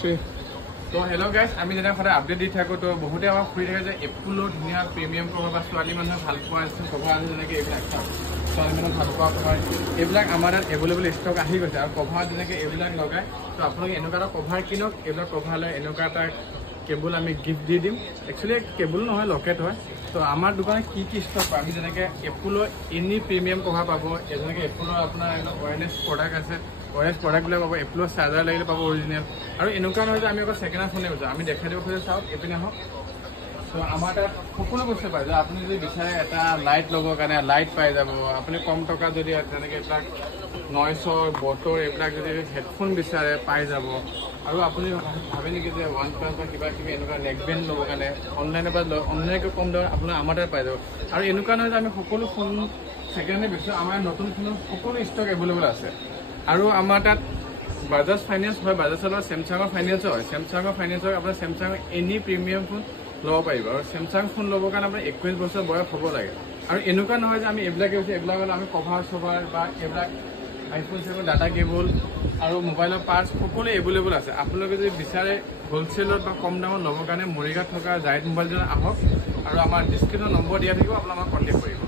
তো hello' guys, আমি যেনে সদায় আপডেট দি থাকোঁ। তো বহুতে আমাক সুধি থাকে যে এপলৰ ধুনীয়া প্ৰিমিয়াম কভাৰ বা ছোৱালী মানুহে ভাল পোৱা কভাৰ আছে, যেনেকৈ এইবিলাক ছোৱালী মানুহে ভাল পোৱা কভাৰ, এইবিলাক আমাৰ তাত এভেইলেবল ষ্টক আহি গৈছে। আৰু কভাৰ যেনেকৈ এইবিলাক লগাই, তো আপোনালোকে এনেকুৱা এটা কভাৰ কিনক। এইবিলাক কভাৰ লৈ এনেকুৱা এটা কেবুল আমি গিফ্ট দি দিম। একচুৱেলি কেবুল নহয়, লকেট হয়। তো আমাৰ দোকানত কি ষ্টক পায়, আমি যেনেকৈ এপলৰ এনি প্ৰিমিয়াম কভাৰ পাব। যেনেকৈ এপলৰ আপোনাৰ অৰেঞ্জ প্ৰডাক্ট আছে, অৰেঞ্জ প্ৰডাক্টবিলাক পাব। এপলৰ চাৰ্জাৰ লাগিলে পাব অৰিজিনেল। আৰু এনেকুৱা নহয় যে আমি অকল ছেকেণ্ড হেণ্ড ফোনে কৈছোঁ, আমি দেখাই দিব খুজিছোঁ। চাওক এইপিনে আহক। তো আমাৰ তাত সকলো বস্তু পাই যাব। আপুনি যদি বিচাৰে এটা লাইট ল'বৰ কাৰণে লাইট পাই যাব। আপুনি কম টকা যদি যেনেকৈ এইবিলাক নইচৰ বটৰ এইবিলাক যদি হেডফোন বিচাৰে পাই যাব। আৰু আপুনি ভাবে নেকি যে ওৱান প্লাছ বা কিবা কিবি এনেকুৱা নেকবেণ্ড ল'বৰ কাৰণে অনলাইনৰ পৰা অনলাইনকৈ কম দামত আপোনাৰ আমাৰ তাত পাই যাব। আৰু এনেকুৱা নহয় যে আমি সকলো ফোন ছেকেণ্ড হেণ্ড বেচোঁ, আমাৰ নতুন ফোনৰ সকলো ষ্টক এভেইলেবল আছে। আৰু আমাৰ তাত বাজাজ ফাইনেন্স হয়, বাজাজৰ লগত চেমচাঙৰ ফাইনেন্সো হয়। চেমচাঙৰ ফাইনেন্সৰ আপোনাৰ চেমচাঙৰ এনি প্ৰিমিয়াম ফোন ল'ব পাৰিব। আৰু চেমচাং ফোন ল'বৰ কাৰণে আপোনাৰ 21 বছৰ বয়স হ'ব লাগে। আৰু এনেকুৱা নহয় যে আমি এইবিলাকে কৈছোঁ, এইবিলাক হ'লে আমি কভাৰ চভাৰ বা এইবিলাক আইফোন চেফোন ডাটা কেবল আৰু মোবাইলৰ পাৰ্টছ সকলো এভেইলেবল আছে। আপোনালোকে যদি বিচাৰে হ'লচেলত বা কম দামত ল'বৰ কাৰণে মৰিগাঁৱত থকা জাইদ মোবাইল আহক। আৰু আমাৰ ডিছক্ৰিপশ্যন নম্বৰ দিয়া থাকিব, আপোনালোকক কণ্টেক্ট কৰিব।